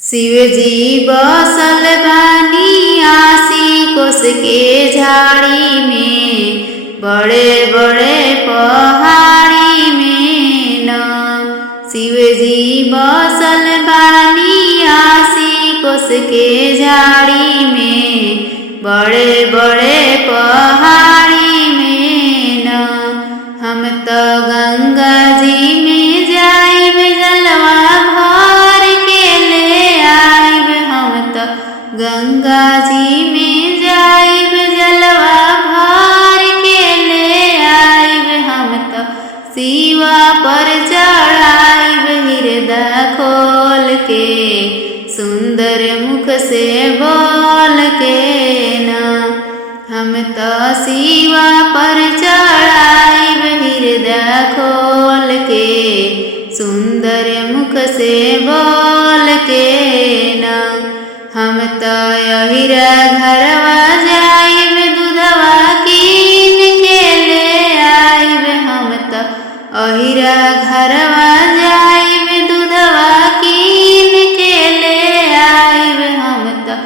शिवजी बसल बानी आसी कोस के झाड़ी में, बड़े बड़े पहाड़ी में न। शिवजी बसल बानी आसी कोस के झाड़ी में, बड़े बड़े पहाड़ी में न। हम तो गंगा जी में जाइब जलवा भर के ले आइब। हम तो गंगा जी में जाइब जलवा भर के ले आइब। हम तो शिवा पर चढ़ाइब हृदय खोल के, सुंदर मुख से बोल के न। हम तो शिवा पर चढ़ाइब हृदय खोल के, सुंदर मुख से बोल के न। हम तो अहिरा घरवा जाइब दूधवा कीन के ले आइब। हम तो अहिरा घरवा जाइब दूधवा कीन के ले आइब। हम तो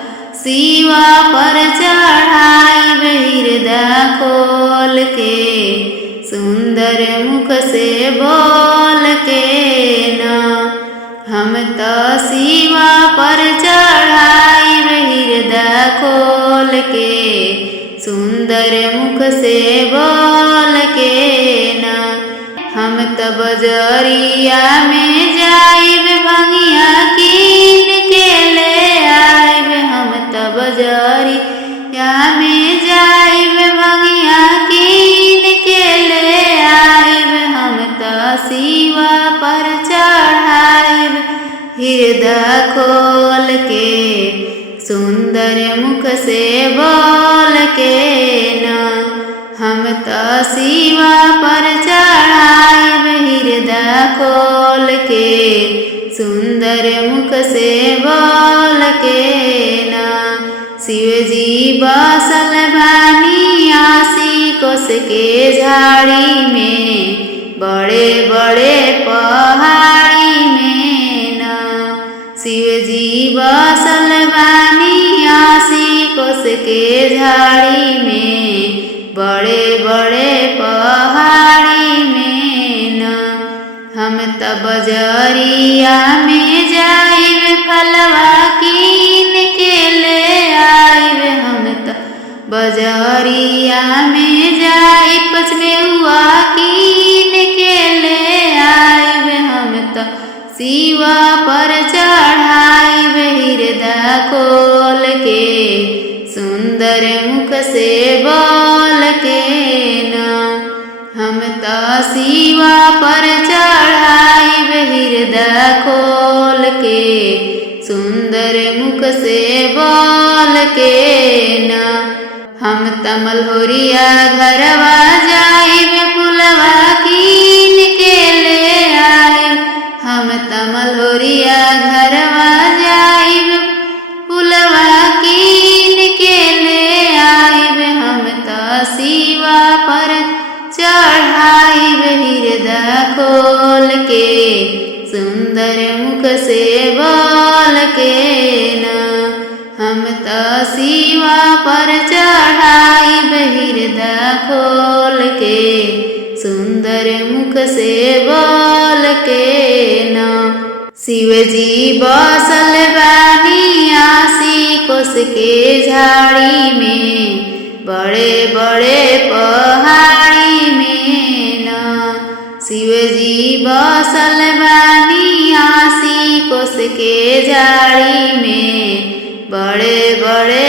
शिवा पर चढ़ाइब हृदय खोल के, सुंदर मुख से बोल के न। हम तो शिवा पर चढ़ाइब हृदय खोल के, सुंदर मुख से बोल के न। हम तो बजरिया में जाइब भंगिया कीन के ले आइब। हम तो बजरिया में जाइब भंगिया कीन के ले आइब। हम तो शिवा पर चढ़ाइब हृदय खोल के, सुंदर मुख से बोल के न। हम तो शिवा पर चढ़ाइब हृदय खोल के, सुंदर मुख से बोल के न। शिवजी बसल बानी आसी कोस के झाड़ी में, बड़े बड़े पहाड़ी में न। शिवजी बसल बानी आसी कोस के झाड़ी में, बड़े बड़े पहाड़ी में न। हम तो बजरिया में जाइब फलवा कीन के ले आइब। हम तो बजरिया में जाइब पचमेउआ कीन के ले आइब। हम तो शिवा पर चढ़ाइब हृदय खोल के, सुंदर मुख से बोल के न। हम तो शिवा पर चढ़ाइब हृदय खोल के, सुंदर मुख से बोल के न। हम तो मल्होरिया घरवा जाइब फुलवा कीन के ले आइब। हम तो मल्होरिया घरवा जाइब फुलवा कीन के ले आइब। हम तो शिवा पर चढ़ाइब हृदय खोल के, सुंदर मुख से बोल के न। हम तो शिवा पर चढ़ाइब हृदय खोल के, सुंदर मुख से बोल के न। शिवजी बसल बानी आसी कोस के झाड़ी में, बड़े बड़े पहाड़ी में न। शिवजी बसल बानी आसी कोस के झाड़ी में, बड़े बड़े